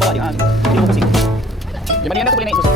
kepala dia. Dia mau pusing. Yang mana yang dah tu boleh naik terus.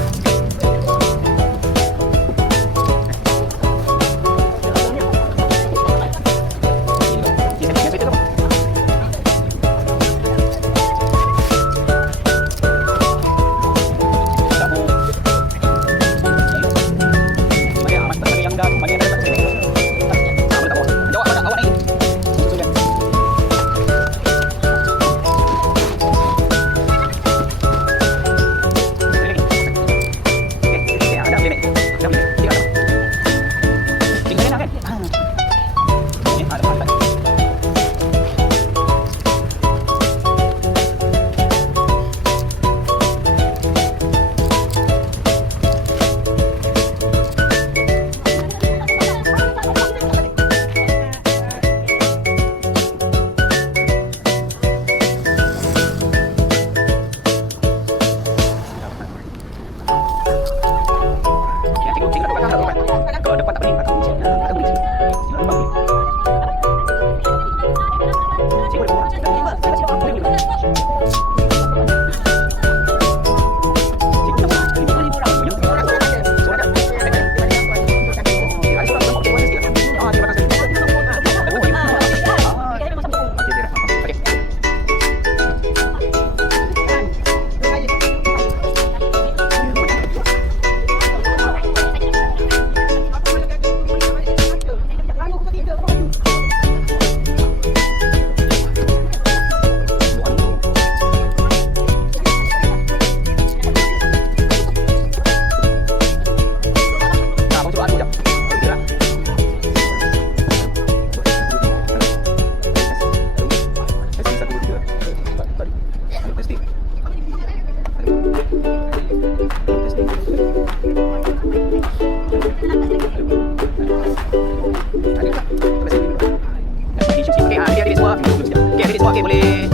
Okey, boleh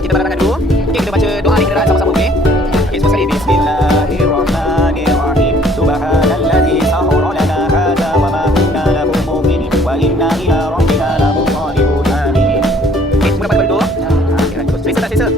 kita baca dulu. Okey, kita baca doa di kenderaan sama-sama, okey? Okey, semua sekali. Bismillahirrahmanirrahim. Subhanalladzi sahhara lana hadza wa ma kunna lahu muqrinin wa inna ila rabbina lamunqalibun. Amin. Okey, semua dapat dulu. Okey, terus. Selesa.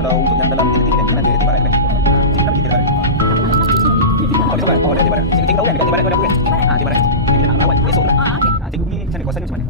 Kalau untuk yang dalam titik dan ada titik barat kan. Jadi kita barat. Oh, dia barat. Cikgu tahu kan dekat barat kau ada apa kan? Di barat. Jadi kita nak melawat esok lah. Cikgu ni macam mana kawasan macam mana?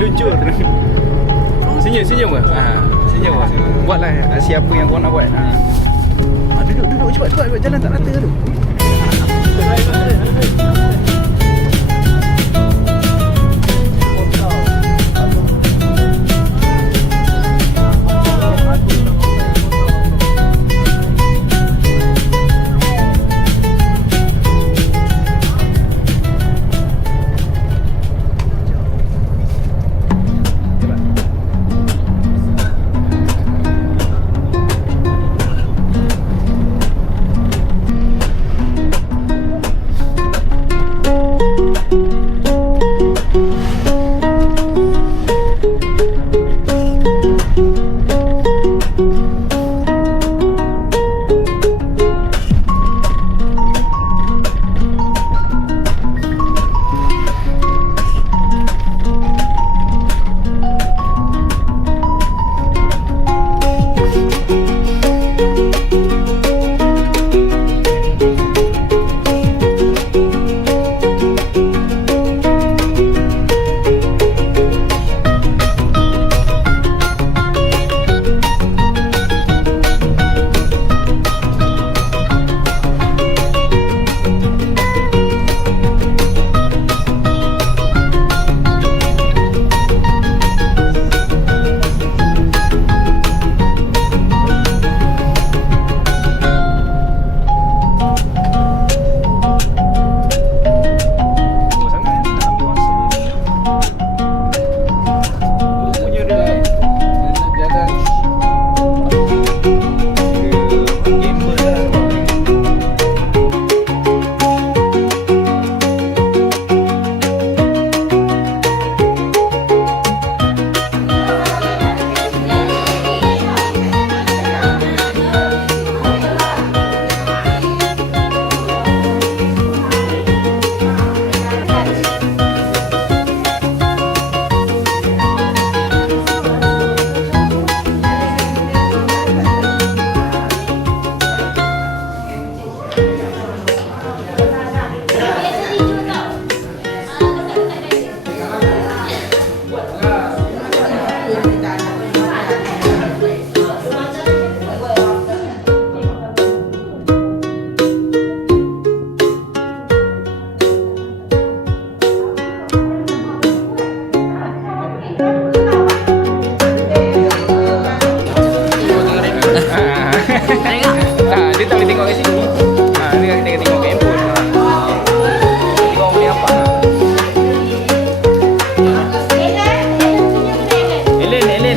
Luncur. Senyum ke? Senyum ke? Buatlah siapa yang kau nak buat. Duduk cepat jalan tak rata tu. Dia tak boleh tengok kat sini. Dia tengok kat handphone. Tengok boleh apa. Ellen.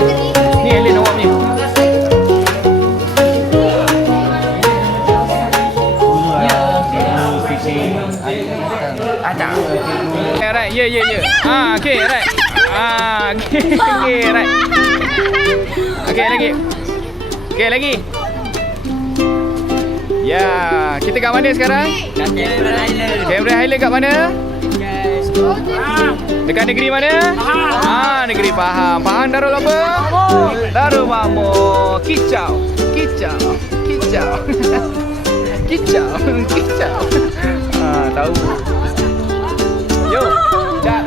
Ni Ellen awak ni. Ada. Alright, ya. Okay, alright. Okay, right. Okay, lagi. Ya, kita kat mana sekarang? Cameron Highland kat mana? Dekat negeri mana? Negeri Pahang. Pahang Darul apa? Darul Makmur. Kicau. Tahu. Yo, dah.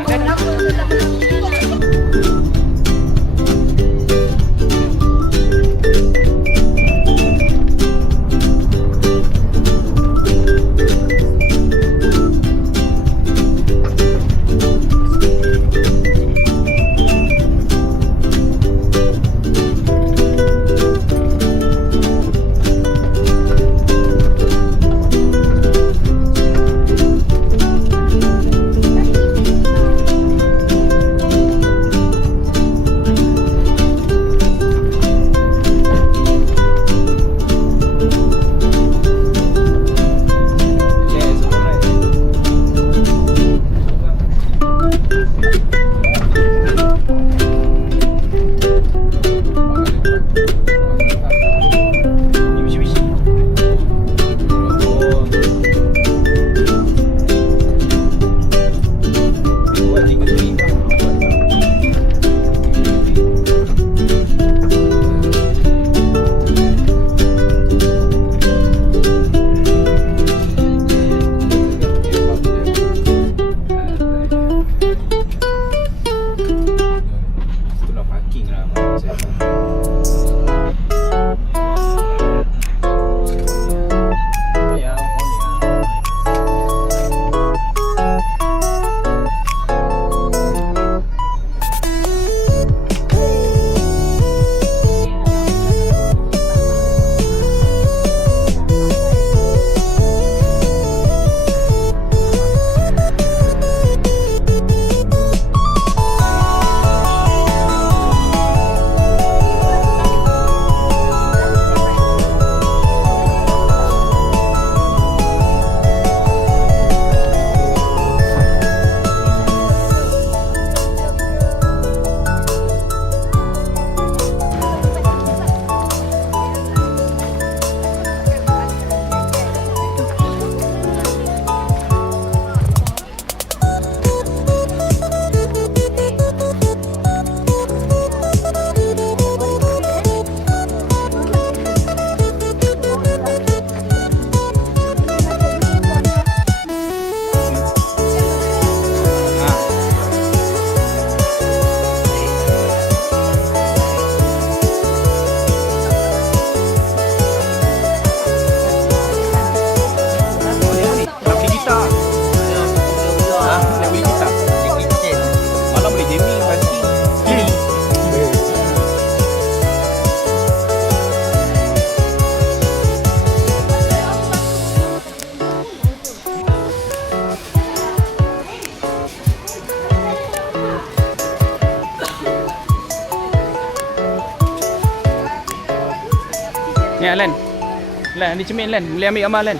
Lan, ni cermin Lan. Boleh ambil gambar Lan.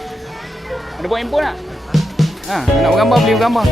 Ada buat handphone tak? Nak bergambar boleh bergambar.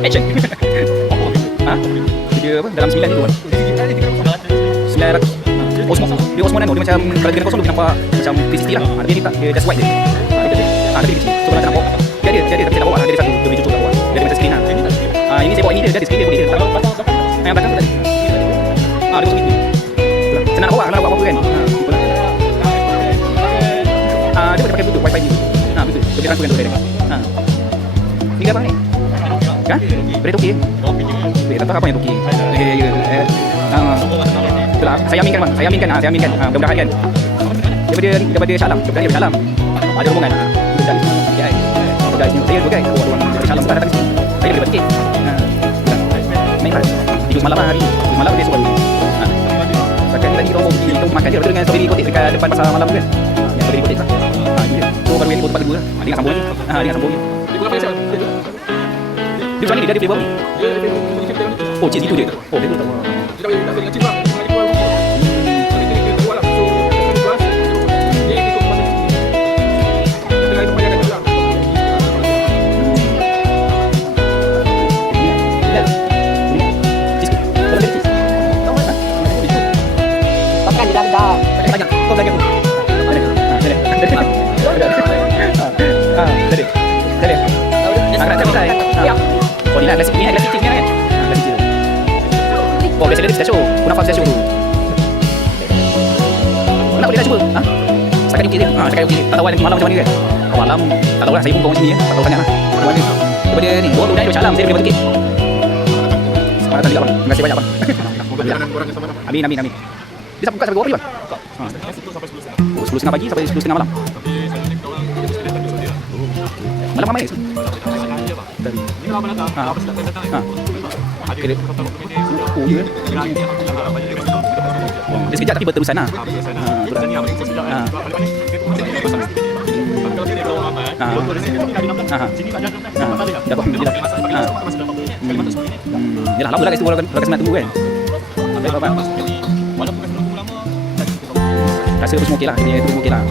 Action. Dia apa? Dalam 9 tu kan? 900. Osmo. Dia Osmo Nano. Dia macam kalau dia kosong dia nampak macam 360 lah. Dia ni tak, dia just white dia. Tapi kecil. So kalau nak bawa, dia ada tapi tak bawa lah. Dia ada satu, dia boleh cucuk kat bawah. Dia ada macam screen lah. Ini saya bawa ini dia ada screen dia boleh. Yang belakang tu tadi. Dia kosong itu. Senang nak bawa kalau nak buat apa-apa kan. Dia boleh pakai Bluetooth, Wi-Fi ni. Betul. Dia boleh transfer kan tu direct. Ni gambar ni. Kan? Boleh okey. Tak tahu apa yang okey. Ya. Itulah saya aminkan bang. Saya aminkan. Mudah-mudahan kan. Daripada Shah Alam. Daripada Shah Alam. Ada hubungan. Ya. Guys ni saya juga kan. Orang dari Shah Alam sekarang datang sini. Saya boleh tikit. Main kan. Tidur semalam hari. Tidur semalam dia suruh. Sekarang ni tadi rombong kita makan dia betul dengan strawberry kotik dekat depan pasar malam tu kan. Yang strawberry kotik tak. So baru yang tempat kedua lah. Dia nak sambung lagi. Dia nak sambung lagi. Dia macam ni dia ada flavor ni. Oh, cheese itu je. Oh, dia tak tahu. Dia tak dengan cheese bang. Dia jual rugi. Kita jual lah. So, dia ikut masa ni. Tengah itu banyak juga. Cheese. Kalau ada cheese. Tahu tak? Makan dia dah. Banyak. Kau belanja tu. Tadi. Nak cakap ya. Oh, ni lah klasik cheese ni kan? Klasik cheese. Oh, biasa dia pistachio. Kunafa pistachio tu. Nak boleh nak cuba? Setakat okey je. Setakat okey. Tak tahu nanti malam macam mana kan? Malam, tak tahu lah. Saya pun kau macam ni tak tahu sangat lah. Macam mana? Daripada ni, dua tu dari Shah Alam. Saya boleh bertukik. Selamat datang juga bang. Terima kasih banyak bang. Amin. Dia sampai buka sampai berapa ni bang? 10.30 pagi sampai 10.30 malam. Malam ramai ke? Ini kalau datang, apa sedang datang? Ada oh ya. Dia sekejap tapi berterusan lah. Yalah lama dah kat situ kalau kat Semat tunggu kan. Rasa semua okey lah. Dia tu okey lah.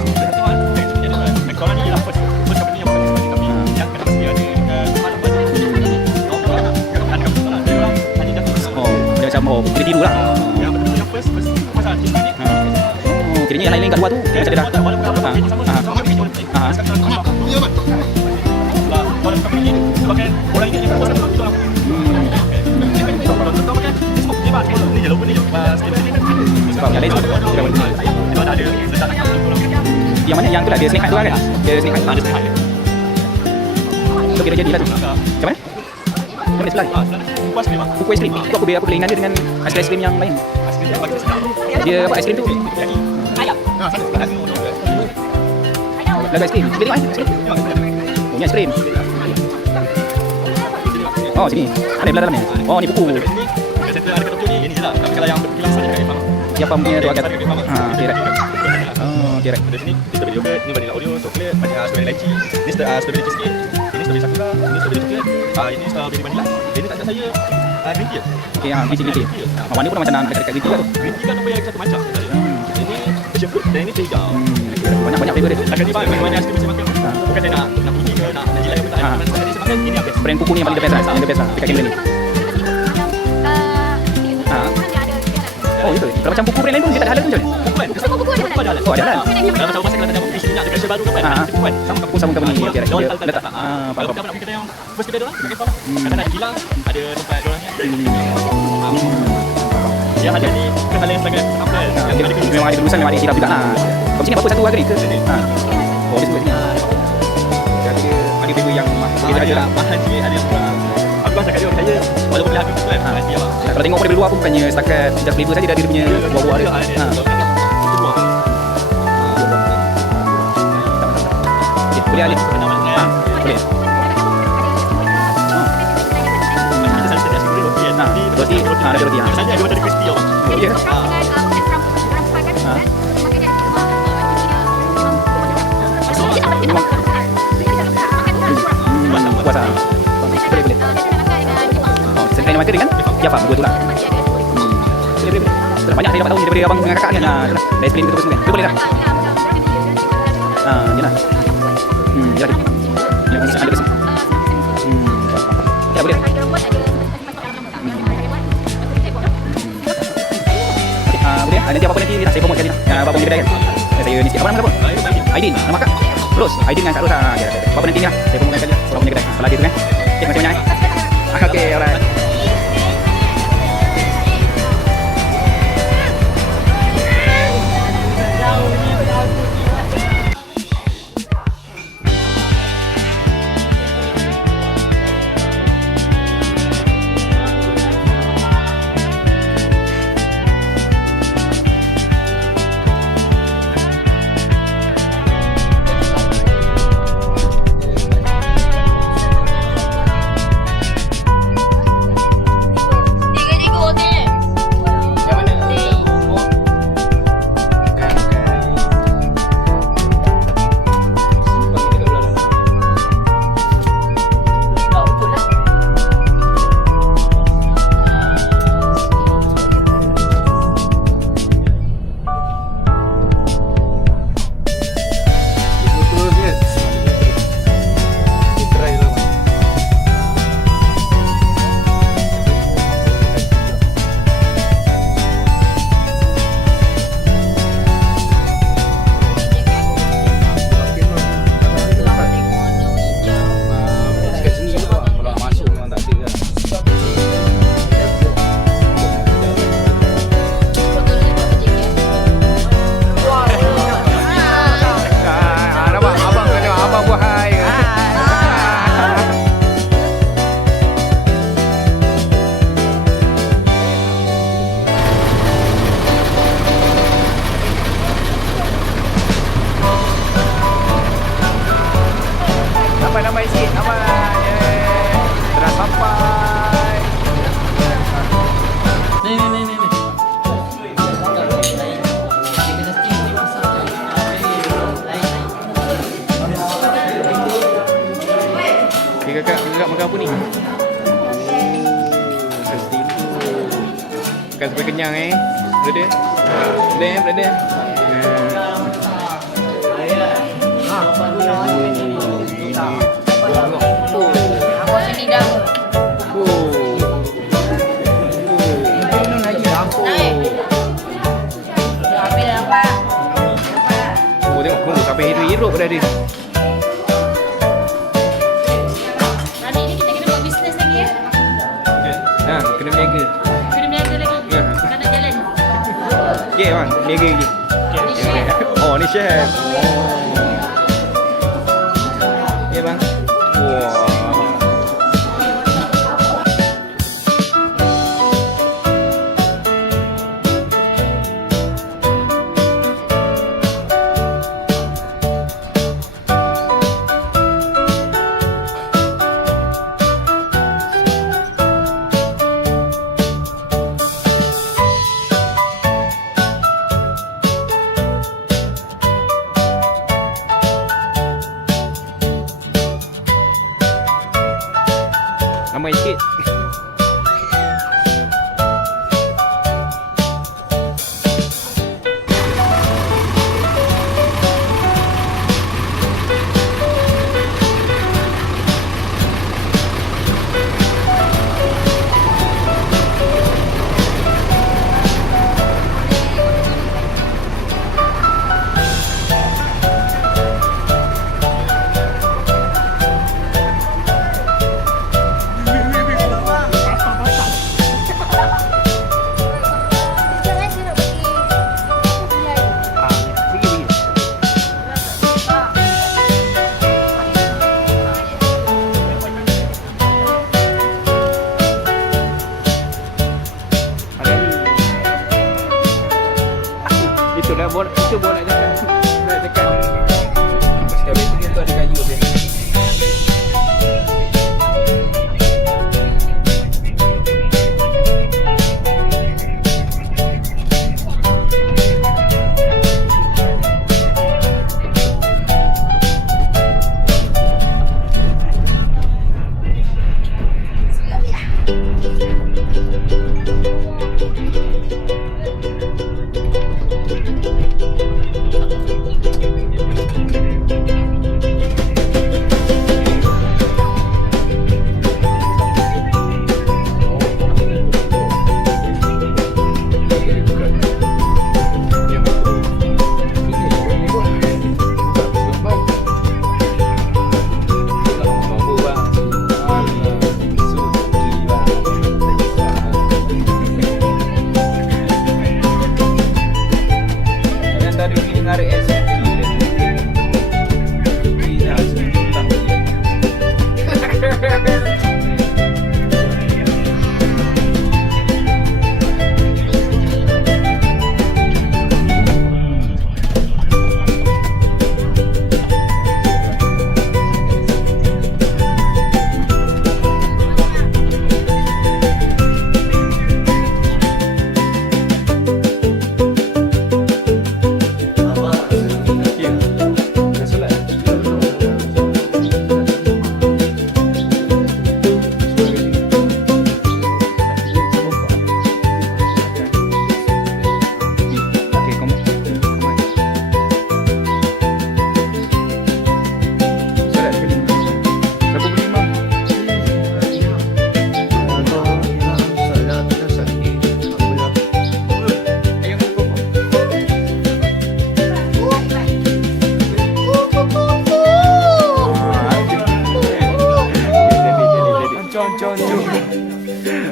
Oh, kira tiru lah. Yang first pasal tim ni. Oh, kiranya yang lain-lain kat luar tu macam dia dah. Sebagai orang ini yang berkuasa betul lah. Contoh kan, sebab ni je lupa ni je. Sebab yang lain tu dia ada letak yang mana yang tu lah dia snake hut tu lah kan? Dia snake hut. Ada snake hut. So kira jadilah tu. Macam mana? Macam mana sebelah? Buku aiskrim. Tu aku boleh ingat dia dengan aiskrim yang lain. Dia apa aiskrim tu? Lagu aiskrim. Kita tengok aiskrim. Oh, ni aiskrim. Oh, sini. Ada belah dalamnya. Oh, ni buku. Center ada kat ni. Ini je lah. Tapi kalau yang berkilang saja kat Ipang. Yang punya tu agak. Okey right. Oh, okey right. Dari sini, ni strawberry yogurt, ni vanilla oreo, coklat, banyak strawberry lychee. Ni strawberry cheesecake. Ini strawberry sakura, ini strawberry coklat. Ini strawberry vanilla. Ini tak saya green tea. Okey, green tea. Warna pun macam nak dekat green tea lah tu. Green tea kan nampak yang satu macam. Ini passion fruit dan ini teh hijau. Banyak flavor dia. Akan ni bang, mana aiskrim saya makan. Bukan saya nak puji ke nak jilat ke tak. Mana saya makan ini yang best. Brand kuku ni yang paling the best lah. Yang the best lah dekat kamera ni. Oh itu. Kalau macam buku brand lain pun dia tak ada halal tu macam mana? Buku kan? Semua buku ada halal. Oh ada halal. Kalau macam masa kalau ada fish minyak dekat share baru tu kan? Buku kan? Sama company ni. Okey right. Dia letak. Kalau kita nak pergi kedai yang first kedai tu lah. Kadang ada kilang, ada tempat diorangnya. Ya, yang ada ni hal yang sangat apa Memang ada tulisan, memang ada kitab juga lah. Kau sini berapa satu harga ni ke? Oh, dia sebut sini. Jadi ada bebel yang mahal aja lah. mahal sikit, ada yang murah. Aku rasa kat dia saya walaupun beli harga tu kan masih apa. Kalau tengok model luar pun bukannya setakat just flavor saja, dah ada dia punya buah-buah dia. Okey, boleh Alif. Boleh. Roti, ada roti. Biasanya ada macam crispy tau. Oh, ya. Puasa. Boleh, boleh. Oh, saya nama kering kan? Ya, faham. Dua tu lah. Boleh, boleh. Dah banyak saya dapat tahu ni daripada abang dengan kakak kan. Dah explain betul semua kan. Dia boleh dah. Jelah. Jelah. Yang ada di sini. Ya, boleh. Boleh. Nanti apa-apa nanti saya promote sekali lah. Apa-apa ni kedai kan. Saya ni sikit. Apa nama siapa? Aidin. Nama kak? Ros. Aidin dengan Kak Ros. Apa-apa nanti ni lah. Saya promote sekali lah. Orang punya kedai. Kalau ada tu kan. Okay, terima kasih banyak. Okay, alright. Nampak sikit. Nampak. Dah sampai. Ni. Okay, kakak makan apa ni? Pasti tu. Makan sampai kenyang Brother. Brother. Aku sini dah. Oh, tengok kau sampai hidup dah dia. Hari ni kita kena buat bisnes lagi ya. Kena berniaga. Kena berniaga lagi. Kan nak jalan. Okay, bang. Berniaga lagi. Ni chef. Oh, ni chef. Ya, bang. Wah. Itulah bola, itu bola dekat. Dekat. Sekali tu dia tu ada kayu dia.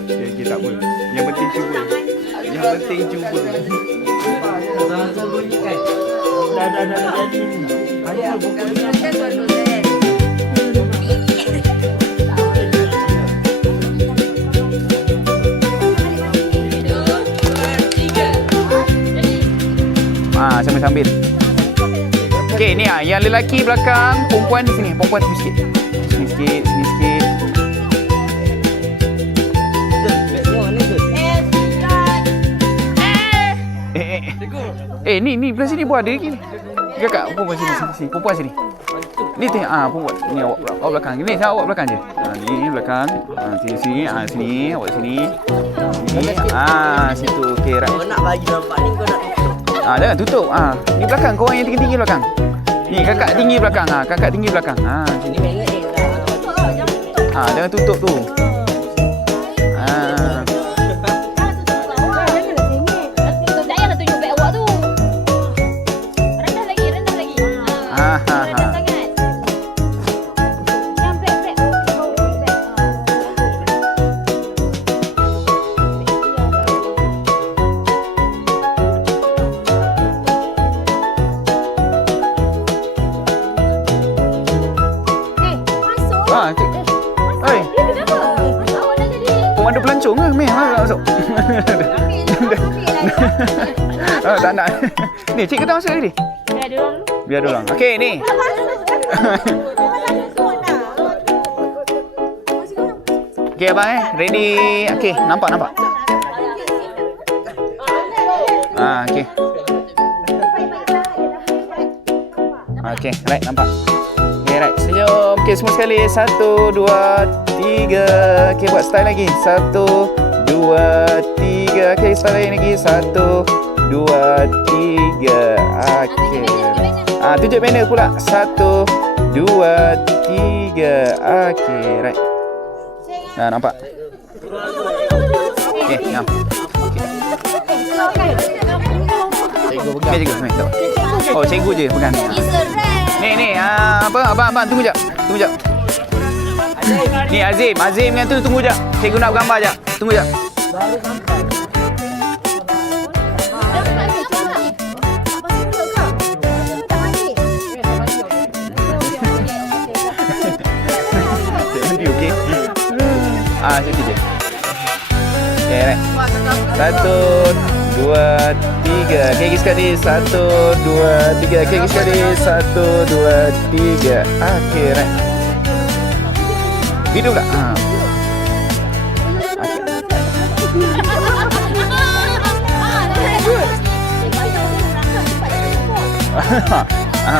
Okay, tak apa. Yang penting cuba. Yang penting cuba. Sambil-sambil. Okay, ni yang lelaki belakang, perempuan di sini. Perempuan sini sikit. Sini sikit, sini sikit. Ni belah sini buat ada lagi ni. Kakak, perempuan sini, sini. Perempuan sini. Ni tengok, perempuan. Ni awak belakang. Ni saya awak belakang je. Ni belakang. Sini. Sini, awak sini. Sini. Situ. Okey, right. Kau nak bagi nampak ni kau nak tutup. Jangan tutup. Ni belakang, kau orang yang tinggi-tinggi belakang. Ni kakak tinggi belakang. Kakak tinggi belakang. Sini. Jangan tutup tu. Pemandu pelancong ke? Meh, masuk. Tak nak. Ni, cik kita masuk lagi. Biar dulu. Okey, ni. Okey, abang ready. Okey, nampak. Okey. Okey, right, nampak. Okey, right. Senyum. Okey, semua sekali. 1, 2, 3. Okey, buat style lagi. 1, 2, 3. Okey, style lagi. 1, 2, 3. Okey. Tunjuk banner pula. 1, 2, 3. Okey, right. Nampak. Okey, jom. Cikgu pegang. Oh, cikgu je pegang ni. Ni, abang tunggu jap. Ni Azim dengan tu tunggu jap. Cikgu nak bergambar jap. Tunggu jap. Okey. Sini je. Okey, right. 1, 2, 3. Okey, sekali 1, 2, 3. Okey, sekali 1, 2, 3. Okey, right. Video pula.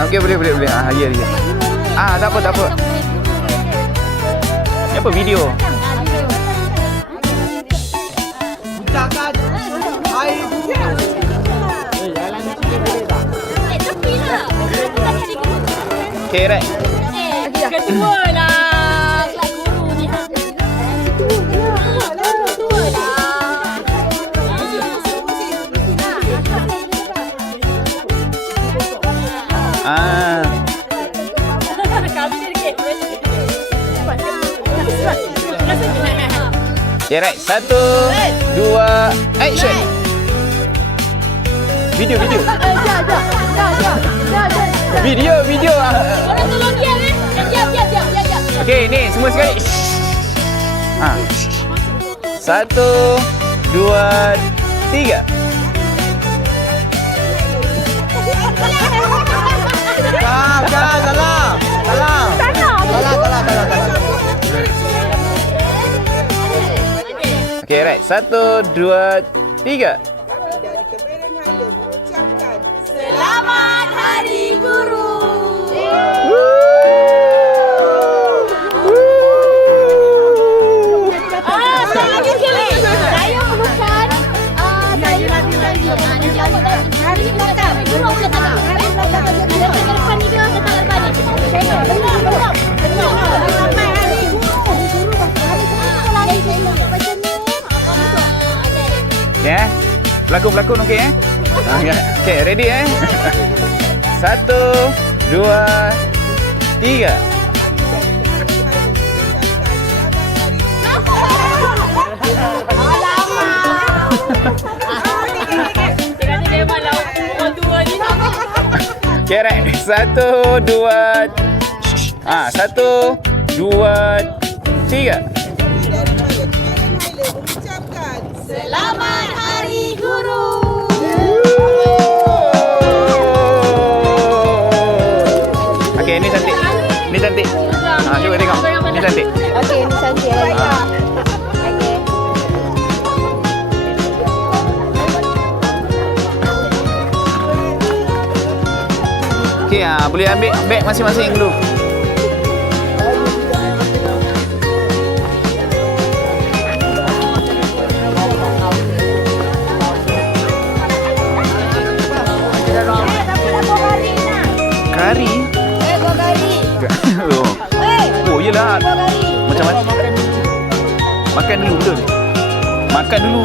Okey, boleh. Ya. Tak apa. Ni apa video? Okay, right. Kedua lah kelas guru ni. Kedua lah. Kami sikit. Okay, right. 1, 2, action. Video. Video. Orang tolong diam eh. Diam. Okey, ni semua sekali. 1, 2, 3. Salah. Okey, right. 1, 2, 3. Dari Kementerian Highland mengucapkan Selamat Hari Guru. Lagi sekali. Saya perlukan nanti awak hari ni belakang. Guru awak letak tak? Letak ke depan ni ke? Letak ke depan ni. Belum. Selamat Hari Guru. Hari Guru lagi macam ni. Okay, pelakon okey eh? Okay, ready eh? 1, 2, 3. Okay, right. 1, 2. 1, 2, 3. mengucapkan Selamat Hari Guru. Okey, ni cantik. Cuba tengok. Ni cantik. Okey, ni cantik. Okey, boleh ambil beg masing-masing dulu. Kari? Oh, yelah. Macam mana? Makan dulu, betul? Makan dulu.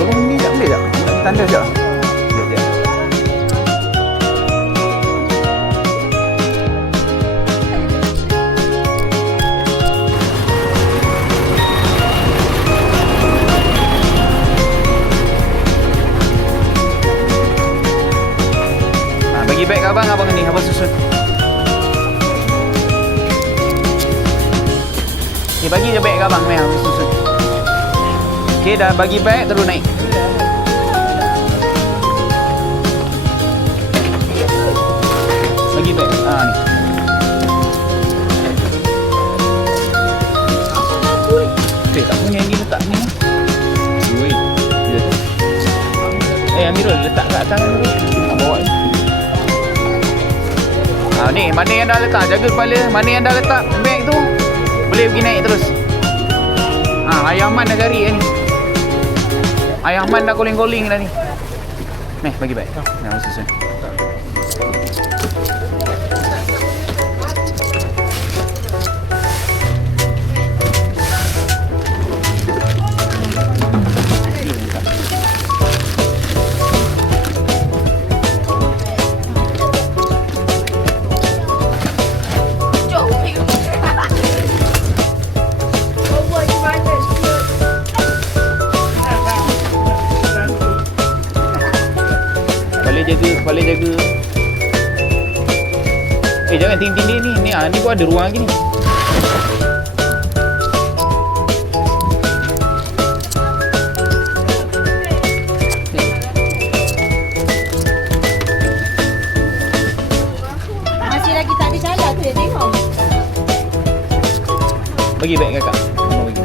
Tolong ni tak boleh tak? Nak tanda sekejap. Bagi beg kat abang ni, abang susun. Okay, bagi je beg kat abang, abang susun. Okay, dah bagi beg, terus naik. Bagi beg, ni. Okay, tak punya ni letak ni. Ui, Amirul, letak kat atas ni. Nak bawa ni. Ni, mana yang dah letak, jaga kepala. Mana yang dah letak beg tu, boleh pergi naik terus. Ayah Man dah cari ni. Ayah Man dah calling-calling dah ni. Ni, bagi beg. Nak susun. Kepala jaga. Jangan tinggi-tinggi ni. Ni pun ada ruang lagi ni. bagi beg kakak. Abang bagi.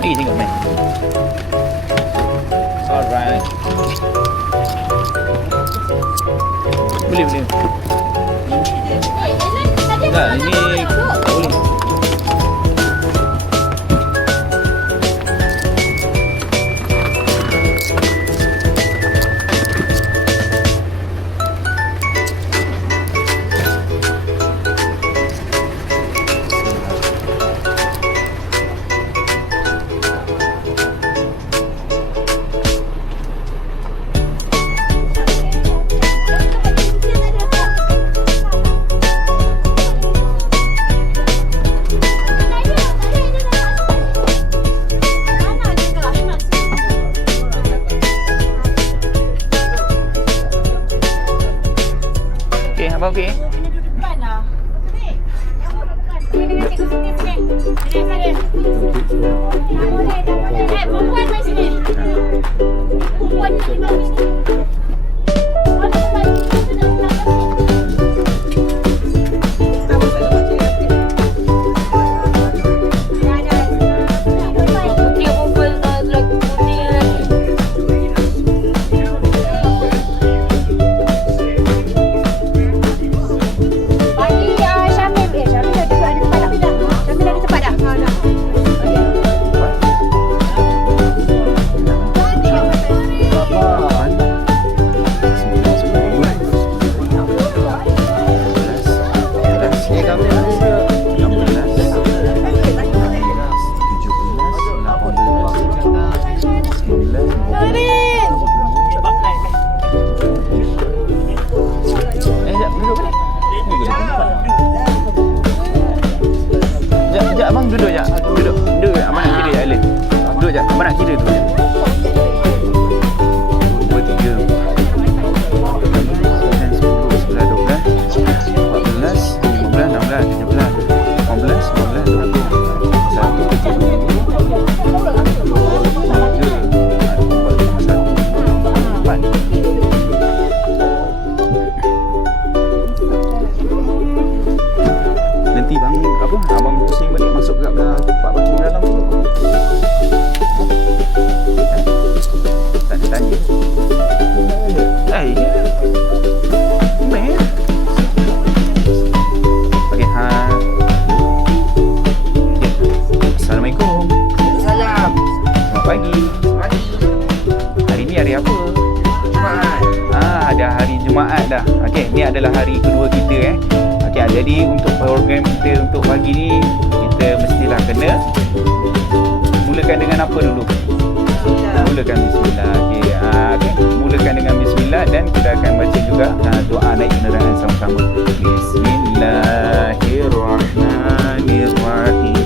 Lagi tengok main. Alright. Boleh. Tak, ini tak boleh. Okey, abang okey? Perempuan main sini. Perempuan ni main sini. Sekejap abang duduk je. Duduk. Abang nak kira Alan. Duduk je. Abang nak kira tu. 2, 3, nanti bang apa abang pusing balik masuk kat dalam tempat parking dalam tu. Tak ada tanya. Okey, Assalamualaikum. Salam. Selamat pagi. Hari ni hari apa? Jumaat. Ada hari Jumaat dah. Okey, ni adalah hari kedua kita Okay, jadi untuk program kita untuk pagi ni kita mestilah kena mulakan dengan apa dulu? Mulakan bismillah. Okey, mulakan dengan bismillah dan kita akan baca juga doa naik kenderaan sama-sama. Bismillahirrahmanirrahim.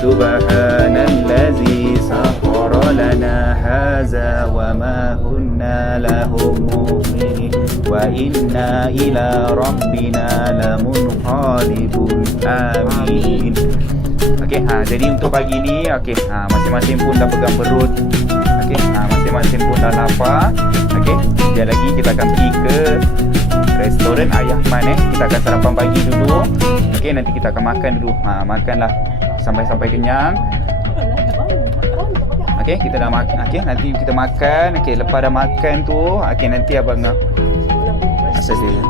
Subhanallazi sakhkhara lana hadza wa ma kunna lahu muqrinin wa inna ila rabbina lamunqalibun. Amin. Okey, jadi untuk pagi ni masing-masing pun dah pegang perut. Okey, masing-masing pun dah lapar. Okey, sekejap lagi kita akan pergi ke restoran Ayah Man. Kita akan sarapan pagi dulu. Okey, nanti kita akan makan dulu. Makanlah sampai kenyang. Okey, kita dah makan. Okey, nanti kita makan. Okey, lepas dah makan tu, okey nanti abang asal dia.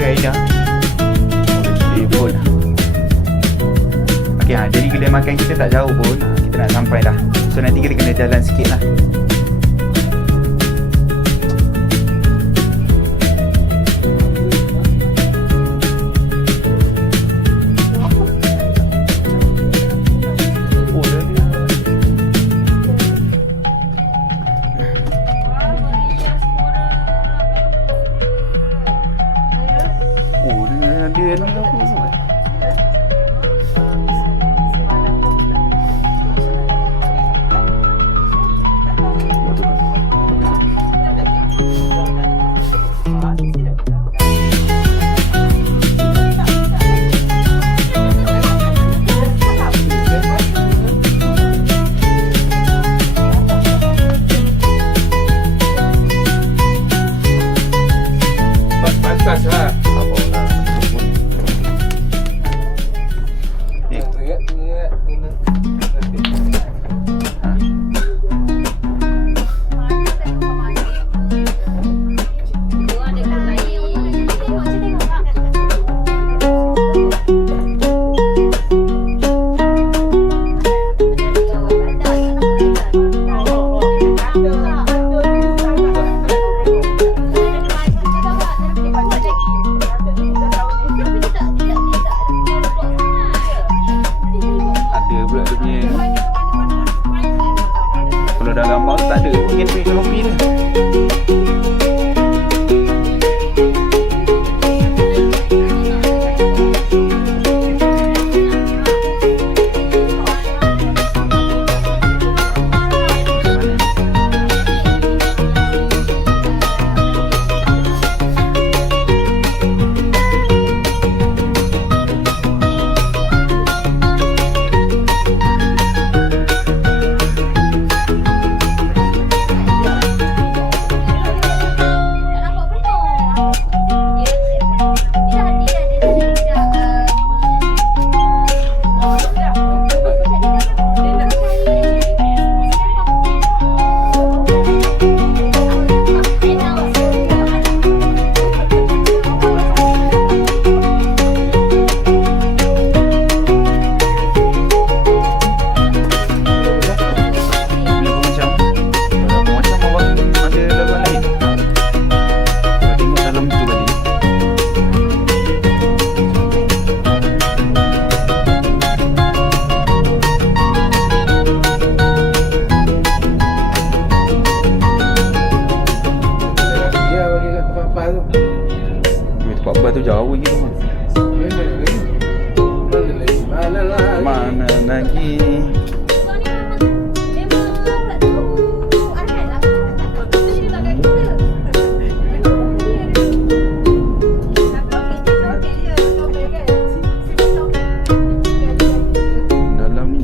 Aida. Okey, jadi kedai makan kita tak jauh pun. Kita nak sampai dah. So nanti kita kena jalan sikit lah. dah gambar tu tak ada pun gateway Kanopi dia. Tempat bas tu jauh lagi tu mah. Mana lagi? Dalam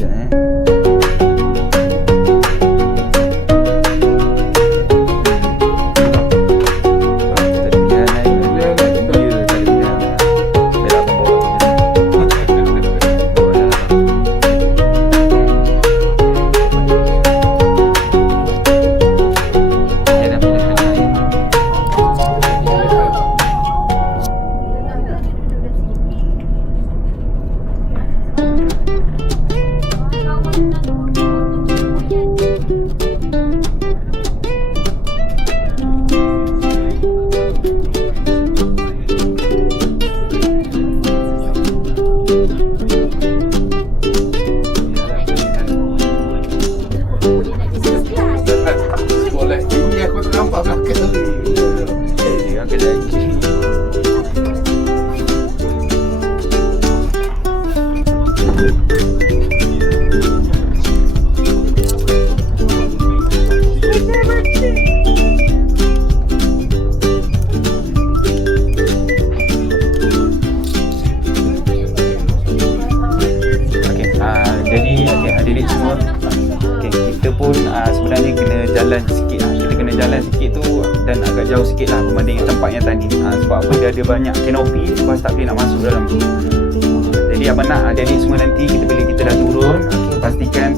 ni dah hadirin semua. Okay, kita pun sebenarnya kena jalan sikit lah. Kita kena jalan sikit tu dan agak jauh sikit lah berbanding tempat yang tadi. Sebab apa, dia ada banyak kanopi, lepas tak boleh nak masuk dalam tu. Jadi abang nak adik-adik semua nanti bila kita dah turun, pastikan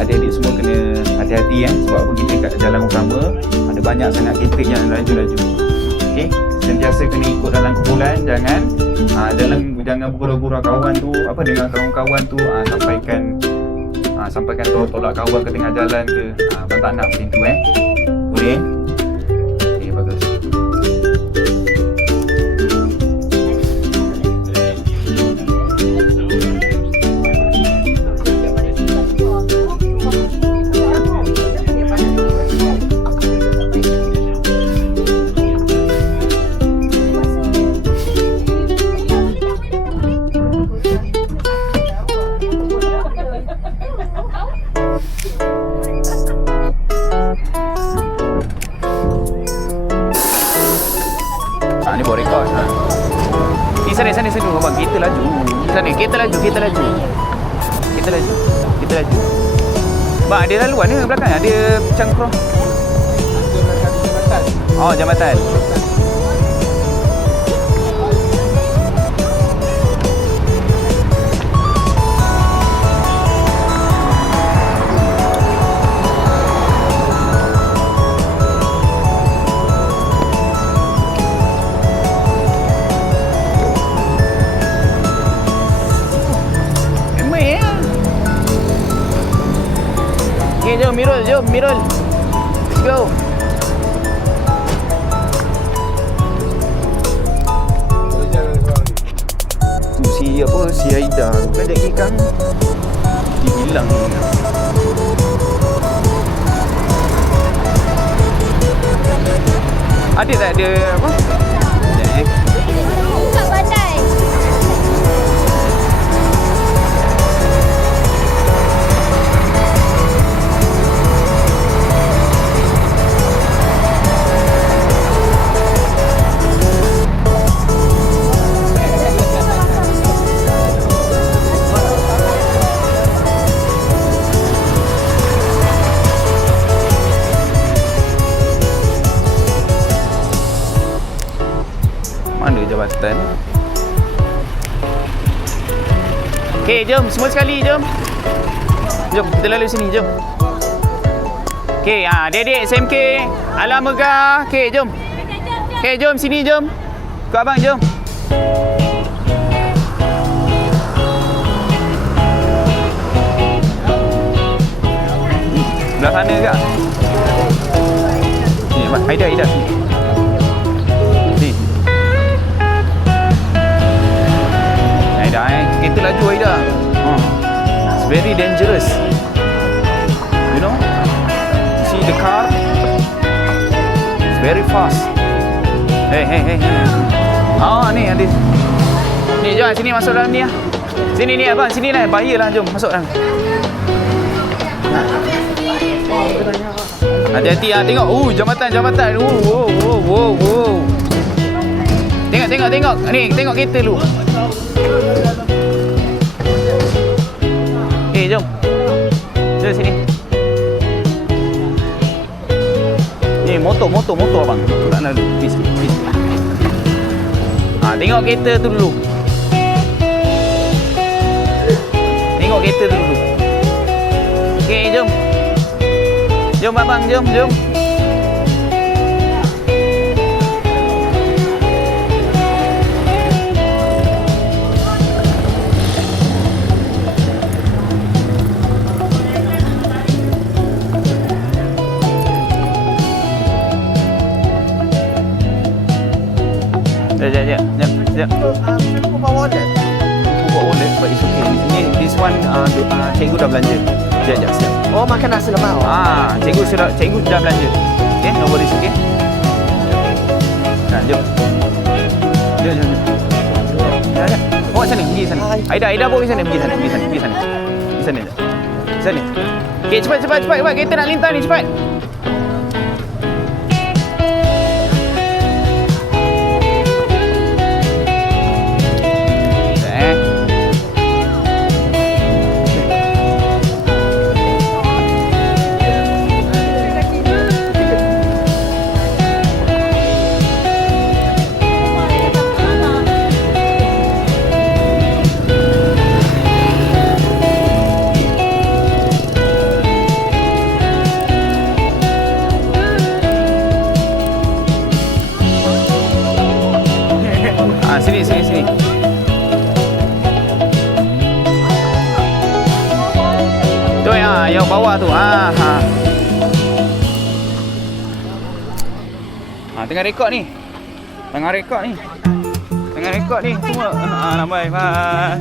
adik-adik semua kena hati-hati sebab apa, kita kat jalan utama ada banyak sangat kereta yang laju-laju. Okay, sentiasa kena ikut dalam kumpulan, jangan bergurau-gurau kawan tu, dengan kawan-kawan tu, sampaikan tolak kawan ke tengah jalan ke, abang tak nak macam tu boleh? Okay, bagus. Ni bawa rekod. Ni sana dulu abang, kita laju. Sana kita laju. Bang, ada laluan ni belakang, ada cangkrong. Oh, jambatan. Jom Mirul. Let's go. Tu si Aida, bukan Dek Kikang. Dibilang ni. dia tak ada apa? Sekejap, Kat bandai. Mana jabatan? Okey, jom semua sekali jom. Jom kita lalu sini jom. Okey, adik-adik SMK Alam Megah. Okey, jom. Okey, jom sini jom. Kau abang jom. Belah sana ke? Ni, Aida sini. Ni. Aida, kereta laju Aida. It's very dangerous. You know? You see the car? It's very fast. Hey. Ni ada. Ni jom sini masuk dalam ni lah. Sini ni abang, sini lah. Bahayalah, jom masuk dalam. Hati-hati ah, tengok. Jambatan. Wow. Tengok. Ni, tengok kereta dulu. Jom. Jom sini. Ni motor abang. Tak nak dulu. Please. Tengok kereta tu dulu. Okey, jom. Jom abang, jom. Sekejap. Bawa wallet. Buat wallet, but it's okay. Ni, this one, cikgu dah belanja. Sekejap. Oh, makan nasi lemak. Cikgu dah belanja. Okay, no worries, okay? Jom. Bawa sana, pergi sana. Aida bawa pergi sana. Okay, cepat. Kereta nak lintas ni, cepat. Sini. Tu yang bawah tu. Tengah rekod ni. Semua. Lambai. Bye.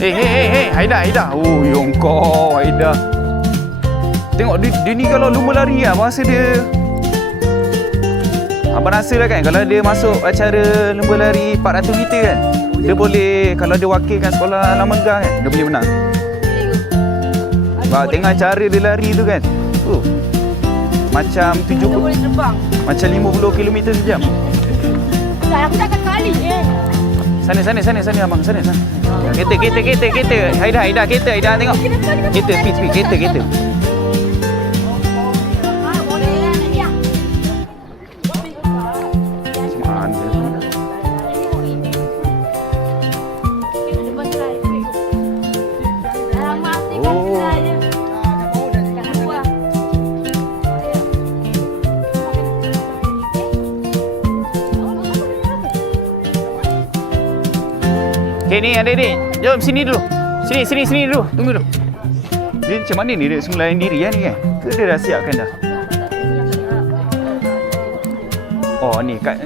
Hey, Aida. Oh, yang kau, Aida. Tengok dia ni kalau lumba lari lah, masa dia. Abang rasa lah kan, kalau dia masuk acara lumba lari 400 meter kan, dia boleh, kalau dia wakilkan sekolah Alam Megah kan, dia boleh menang. Tengok cara dia lari tu kan. Macam 70, boleh terbang. macam 50 km sejam. Aku dah kali Sana abang, sana. Kereta. Aida, kereta, Aida tengok. Kereta, speed, kereta. Okay, ni adik-adik. Jom sini dulu. Sini dulu. Tunggu dulu. Dia macam mana ni? Dia semulain diri kan ni kan? Ke dia dah siapkan dah? Oh ni kat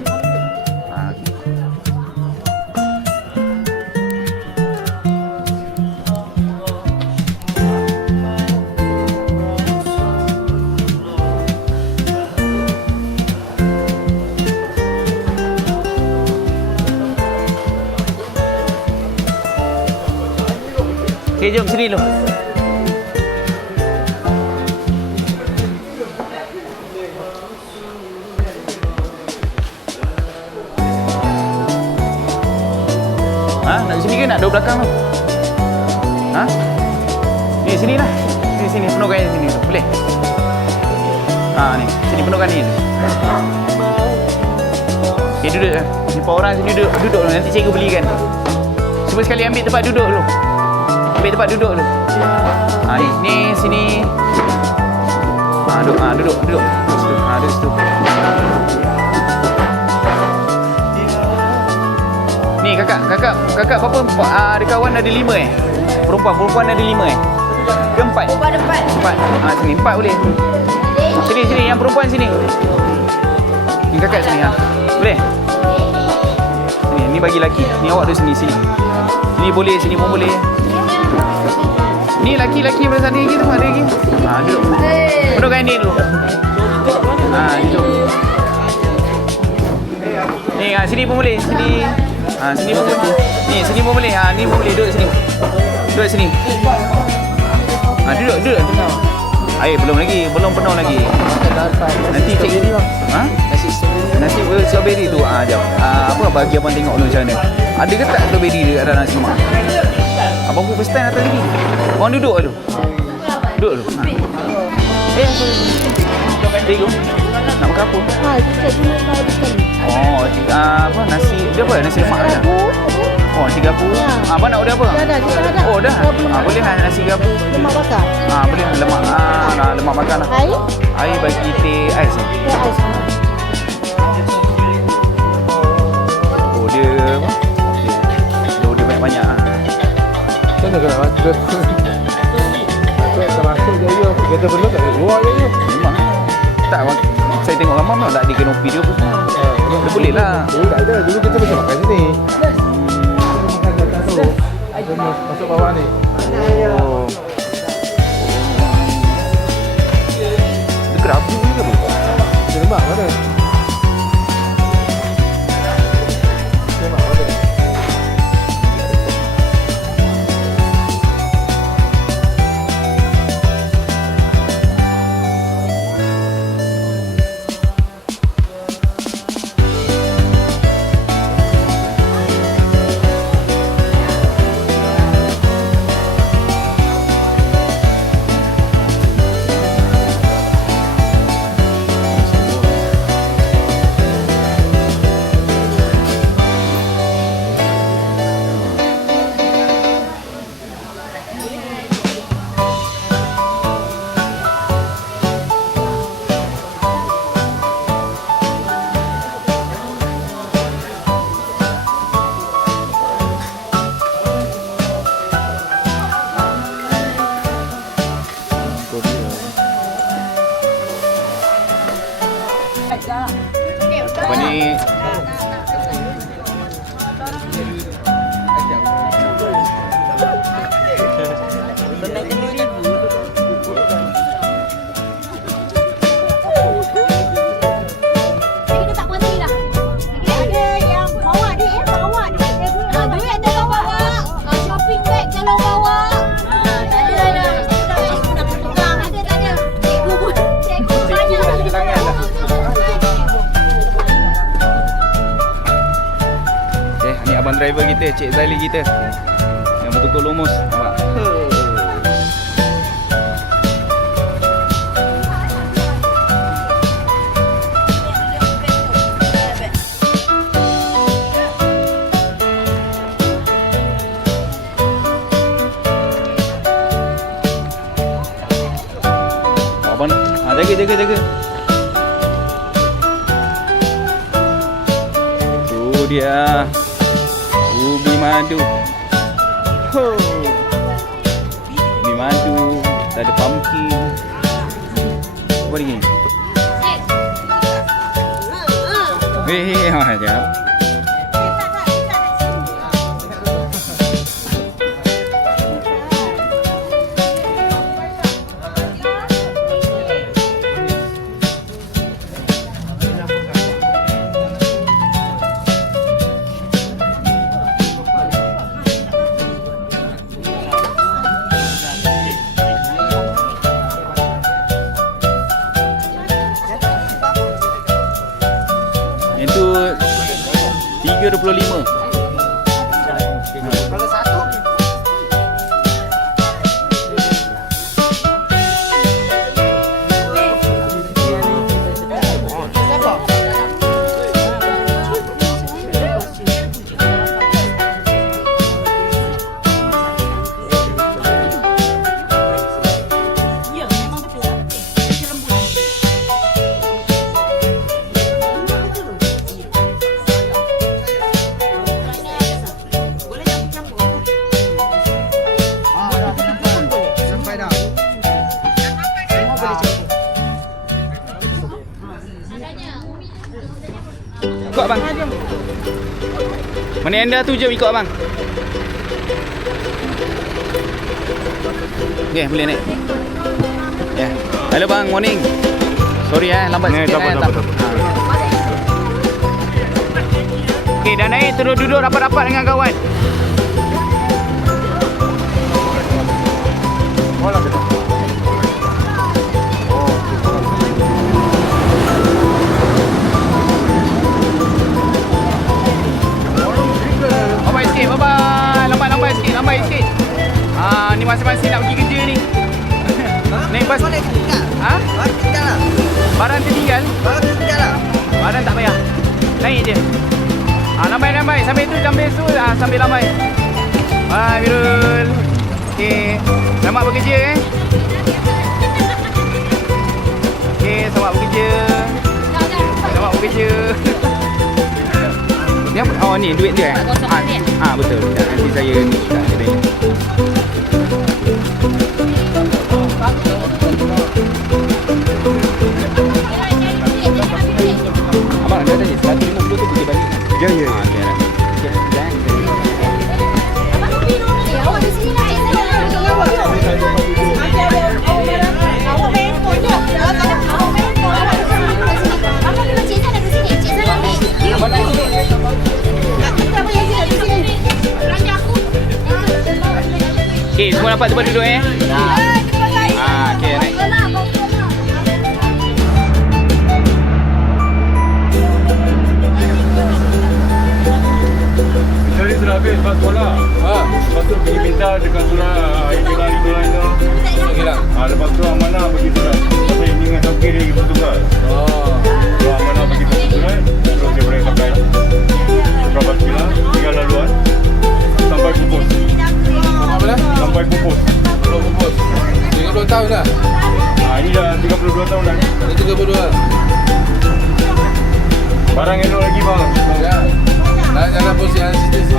okay, jom sini dulu. Nak sini ke nak duduk belakang tu? Ni sini lah. Sini penuhkan yang sini tu. Boleh? Ni. Sini penuhkan ni. Okay, duduk lah. Ni 4 orang sini duduk dulu. Nanti cikgu belikan. Cuba sekali ambil tempat duduk dulu. Ambil tempat duduk dulu. Ni sini. Duduk. Duduk situ. Ni kakak berapa? Ada kawan ada 5 Perempuan ada 5 Ke 4? Perempuan ada 4. Sini 4 boleh. Sini yang perempuan sini. Ni kakak sini Boleh? Ni bagi lelaki. Ni awak duduk sini. Sini boleh, sini pun boleh. Ni lelaki pada sana lagi tu, ada lagi. Duduk. Penuhkan ni dulu. Duduk. Ni sini pun boleh, sini. Sini pun boleh. Ni sini pun boleh. Ni pun boleh duduk sini. Duduk sini. Duduk. Belum penuh lagi. Nanti cikgu. Nasi strawberry tu. Jom. Bagi abang tengok dulu macam mana. Ada ke tak strawberry dia ada nasi lemak? Abang pun first time datang sini. Abang duduk dulu. Duduk dulu. Cikgu. Nak makan apa? Nasi. Dia apa? Nasi lemak ada? Nasi gapu. Abang nak order apa? Dah. Dah. Boleh lah nasi gapu. Lemak bakar. Boleh lemak. Lemak makan lah. Air bagi teh ais. Teh ais. Dia apa? Dia banyak-banyak. Macam mana kau nak masuk? Kau masuk je you. Kita perlu tak keluar je you. Memang. Tak, saya tengok ramai memang tak ada kenopi dia pun. Dia boleh lah. Dulu tak ada. Dulu kita macam makan sini. Makan kat atas tu. Masuk bawah ni. Dia kerabu ke apa? Dia lemak mana? Apa ni? Abang driver kita, Cik Zaili kita yang betul-betul lumus. Nampak? Abang jaga. Tu dia. Ubi madu. Oh. Ni madu, ada pumpkin. Apa lagi? Sekejap. Itu 3.25. Kalau satu Ikut abang. Mana anda tu jom ikut abang. Okay, boleh naik. Ya. Yeah. Hello bang, morning. Sorry lambat sikit. Tak apa. Okay, dah naik, terus duduk rapat-rapat dengan kawan. Lambat sikit. Ni masing-masing nak pergi kerja ni. Naik bas. boleh tinggal. Ha? Barang tinggal lah. Barang tertinggal? Barang tinggal lah. Barang tak payah. Naik je. Lambai. Sambil tu sambil lambai. Bye Birul. Okey. Selamat bekerja Okey, selamat bekerja. Selamat bekerja. Ni apa? Oh ni duit dia betul. Nanti saya ni kat kedai. Abang ada tadi 150 tu pergi balik. Ya. Okey dah. Abang pergi dulu ni. Awak di sini lah. Awak main phone je. Awak main phone. Awak di sini. Abang memang Cik San ada sini. Cik San ambil. Abang nak ikut. Abang yang sini di sini. Belanja aku. Okey, semua dapat tempat duduk Okey, naik. Jadi sudah habis lepas sekolah. Lepas tu pergi minta dekat surat Itulah itu. Okeylah. Lepas tu amanah bagi surat. Saya ini dengan sakit dia pergi bertugas. Amanah bagi surat. Terus dia boleh pakai berapa sekilas, tinggal laluan sampai pupus. Apa dah? Sampai pupus. Belum pupus. 30 tahun dah. Ini dah 32 tahun dah. Dah 32 lah. Barang elok lagi bang. Ya. Nak jalan pun siang sisi.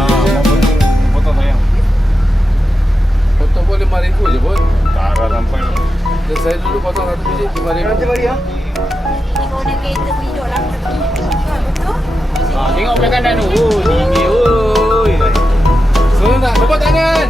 Potong sayang. Potong pun 5,000 je pun. Tak arah sampai lah. Dan saya dulu potong satu biji 5,000. Tengok belakang kanan tu. Tinggi. Semua tak? Tepuk tangan.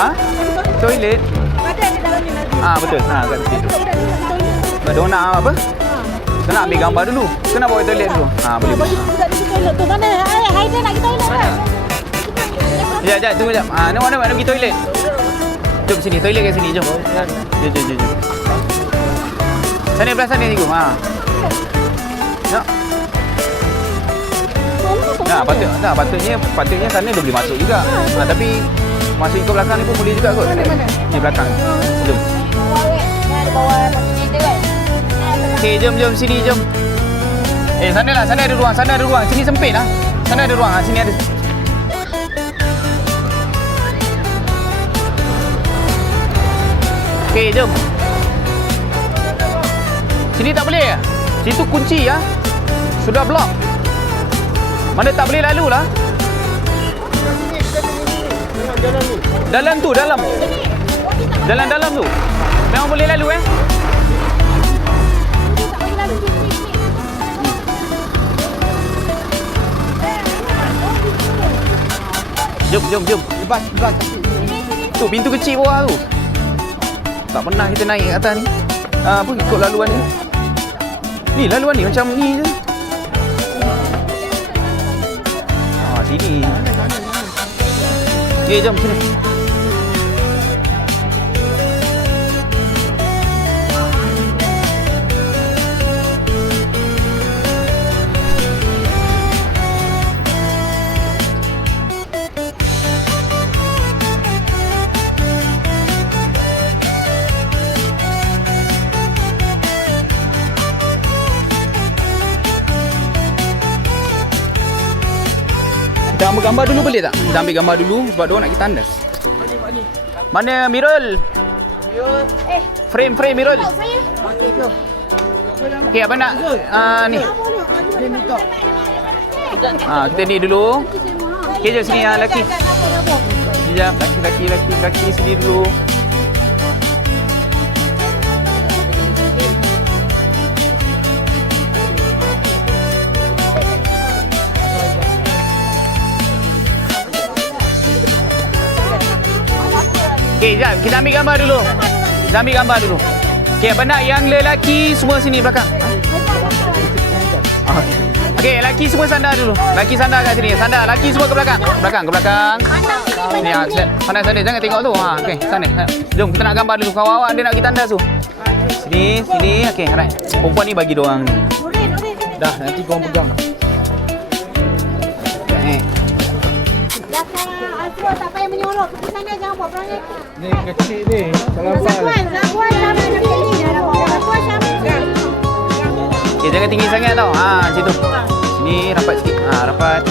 Ha? Toilet? Ada di dalam ni lagi. Betul. Kat tepi tu. Dia nak apa? Dia nak ambil gambar dulu. Kena bawa toilet dulu. Boleh. Bagi budak di toilet tu. Mana? Haider nak pergi toilet kan? Sekejap, tunggu sekejap. Nak pergi toilet. Jom sini, toilet kat sini, jom. Jom. Sana belah sana cikgu. Patutnya sana dia boleh masuk juga. Tapi masuk ikut belakang ni pun boleh juga kot. Ni belakang. Jom. Ada bawa cerita kan? Okey, jom sini, jom. Sana ada ruang, Sini sempit lah. Sana ada ruang, sini ada. Okey, jom. Sini tak boleh. Situ kunci ya. Sudah blok. Mana tak boleh lalu lah. Dalam tu. Dalam tu. Memang boleh lalu Jom. Lepas. Tu pintu kecil bawah tu. Tak pernah kita naik kat atas ni. Apa ikut laluan ni? Ni laluan ni macam ni je. Sini. Okey, jom sini. Kita ambil gambar dulu boleh tak? Kita ambil gambar dulu sebab diorang nak kita tandas. Mana Mirul? Frame Mirul. Okey, apa nak ni? Kita ni dulu. Okey, jom sini lelaki. Sekejap, lelaki sini dulu. Okey, jap. Kita ambil gambar dulu. Okey, apa nak yang lelaki semua sini belakang. Okey, lelaki semua sandar dulu. Lelaki sandar kat sini. Sandar. Lelaki semua ke belakang. Ke belakang. Ni, sana. Jangan tengok tu. Okey, sana. Jom, kita nak gambar dulu. Kawan-kawan dia nak pergi tandas tu. Sini. Okey, alright. Perempuan ni bagi diorang ni. Dah, nanti korang pegang. Tak payah menyolok. Pergi sana jangan buat perangai. Ni kecil ni. Kalau Zakuan sama kecil ni. Zakuan sama. Okay, jangan tinggi sangat tau. Macam tu. Sini rapat sikit. Rapat.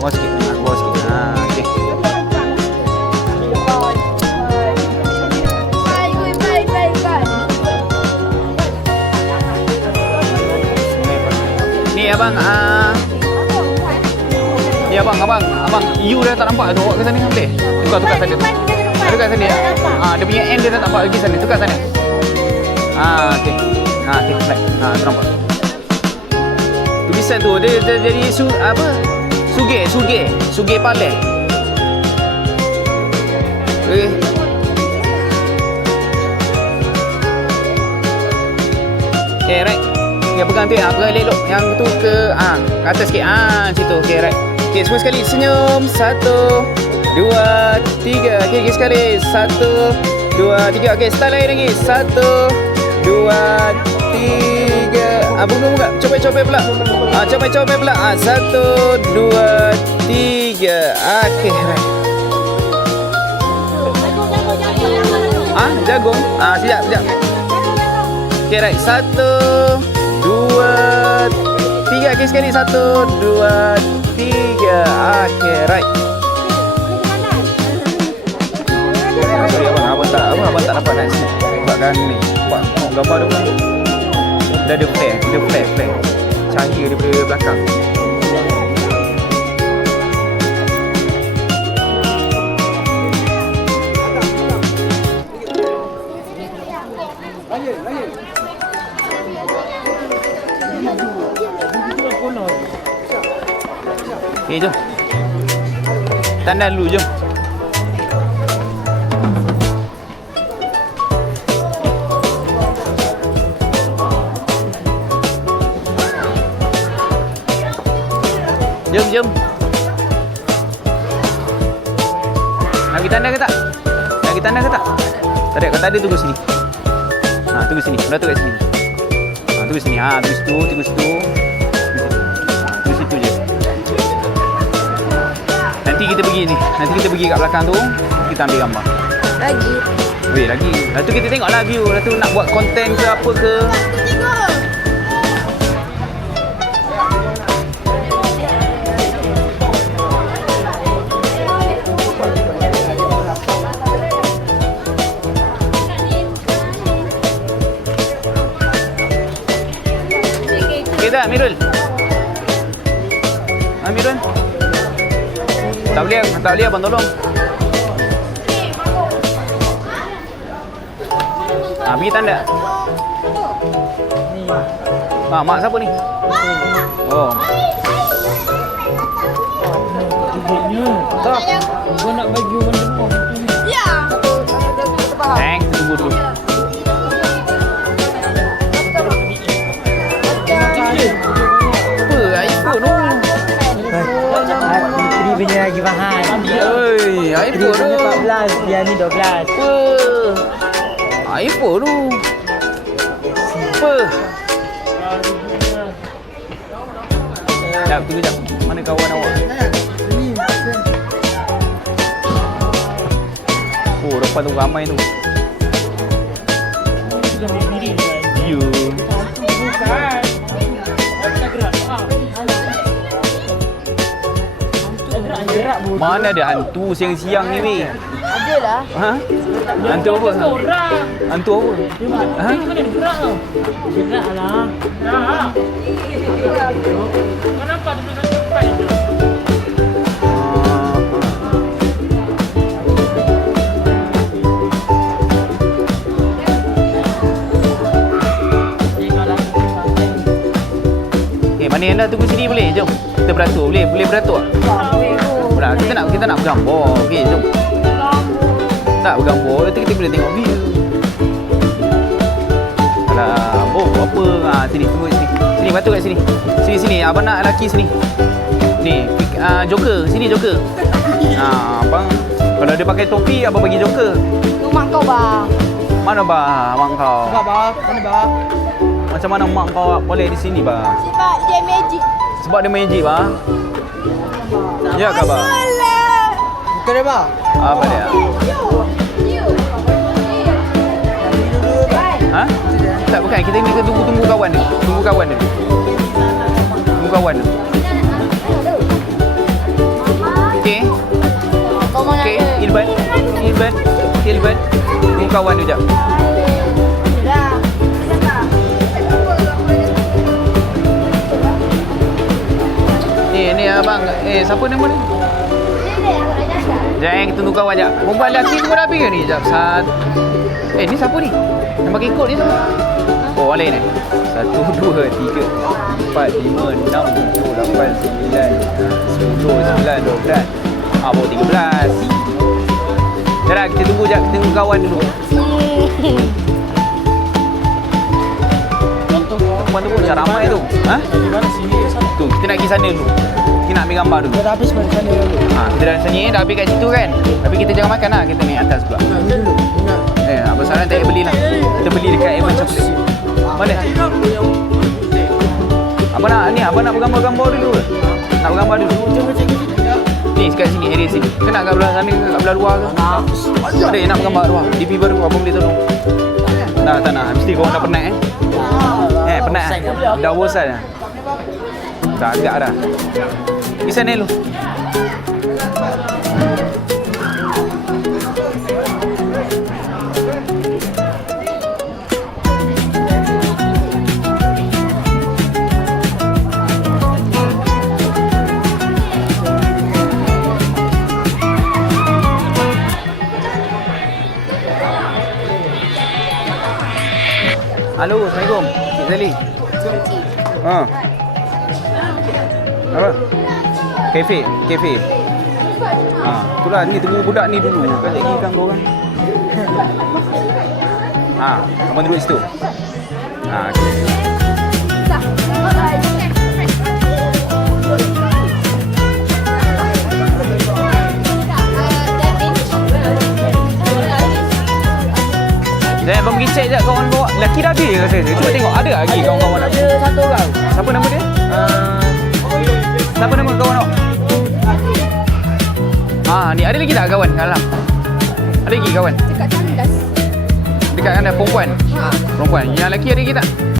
Bawah sikit. Okey. Ni abang Ni abang you dah tak nampak tu. Bawa ke sana boleh? Tukar sana. Tukar sana. Dia punya end dia tak nampak lagi sana. Tukar sana. Okey. Okey, baik. Tu nampak. Tulisan tu dia jadi Suge Paleh. Okey. Okay, right. Okay, pegang tu ya. Pegang elok. Yang tu ke atas sikit. Situ. Okay, right. Okay, semua sekali senyum. 1, 2, 3. Okay, sekali. 1, 2, 3. Okay, style lain lagi. 1, 2, 3. Buka. Coba pula. Coba pula. 1, 2, 3. Okay, right. Jagung. Sekejap. Okay, right. 1, 2, 3. Okay, sekali. 1, 2, 3. Okay, right. Sorry, abang tak dapat nak buatkan ni. Buat gambar dia pun. Dah ada flare. Cahaya daripada belakang. Okay, jom. Tanda dulu, jom. jom. Nak pergi tanda ke tak? Nak pergi tanda ke tak? Tak ada, kata ada tunggu sini. Tunggu sini. Dah tu kat sini. Tunggu sini. Tunggu situ, tunggu situ. Tunggu situ je. Nanti kita pergi ni. Nanti kita pergi kat belakang tu, kita ambil gambar. Lagi. Weh, lagi. Lepas tu kita tengoklah view. Lepas tu nak buat konten ke apa ke. Okey tak, Mirul? Mirul? Tak boleh abang tolong. Pergi tanda. Mak siapa ni? Oh. Tak, gua nak bagi orang dulu. Ya. Thanks, tunggu dulu. Apa? iPhone tu. Puteri punya lagi mahal. Oi, iPhone tu. 14, dia ni 12. Apa? iPhone tu. Apa? Sekejap, tunggu sekejap. Mana kawan awak? Oh, depan tu ramai tu. You. Mana ada hantu siang-siang ni, weh? Ada lah. Ha? Hantu apa? Hantu apa? Ha? Gerak lah. Kenapa dia nak cepat itu? Mana yang dah tunggu sini boleh? Jom. Kita beratur. Boleh beratur tak? Kita nak bergambar. Okey, jom. Tak bergambar, nanti kita boleh tengok view. Alah, apa? Sini, tunggu sini. Sini, beratur kat sini. Sini. Abang nak lelaki sini. Ni, Joker. Sini, Joker. Abang, kalau dia pakai topi, abang bagi Joker. Rumah kau, bang. Mana bang, mak kau? Bang, mana bang? Macam mana mak kau boleh di sini, bang? Sebab dia magic. Sebab dia magic, bang? Ya ke, bang? Bukan dia bang? Apa dia? Ha? Tak, bukan. Kita ni tunggu kawan dia. Tunggu kawan dia. Okey. Okey, Ilban. Tunggu kawan dia jap. Ni abang. Siapa nama ni? Jangan kita tunggu kawan jap. Perempuan lelaki tunggu Nabi ke ni? Jap. Ni siapa ni? Yang pakai ikut ni siapa? Oh, orang lain ni. 1, 2, 3, 4, 5, 6, 7, 8, 9, 10, 9, 12. Bawa 13. Sekejap, kita tunggu jap. Kita tunggu kawan dulu. Perempuan tu pun macam ramai tu. Ha? Di mana sini ke sana? Tu, kita nak pergi sana dulu. Kita nak ambil gambar dulu. Dah habis mana sana dulu? Kita dah sini, dah habis kat situ kan. Tapi kita jangan makan lah. Kita naik atas pula. Nak beli dulu. Ingat. Abang Saran tak payah belilah. Kita beli dekat Evan Chocolate. Mana? Abang nak bergambar-gambar dulu ke? Nak bergambar dulu? Ni, kat sini, area sini. Ke nak kat belah sana ke, kat belah luar ke? Ada yang nak bergambar luar. DP baru, abang boleh tolong. Tak nak. Mesti korang dah penat penat lah. Dah bosan lah. Dah agak dah. Pergi sana dulu. Halo, Assalamualaikum. Cik Zali. Apa? Kafe. Itulah ni tunggu budak ni dulu. Kan lagi kan korang. Abang duduk situ. Okay. check je kawan kau. Lelaki dah habis rasa saya. Cuba tengok ada lagi kawan-kawan nak. Ada satu orang. Siapa nama dia? Siapa nama kawan kau? Ni ada lagi tak kawan kat dalam? Ada lagi kawan? Dekat tandas. Dekat anda perempuan? Perempuan. Yang lelaki ada lagi tak?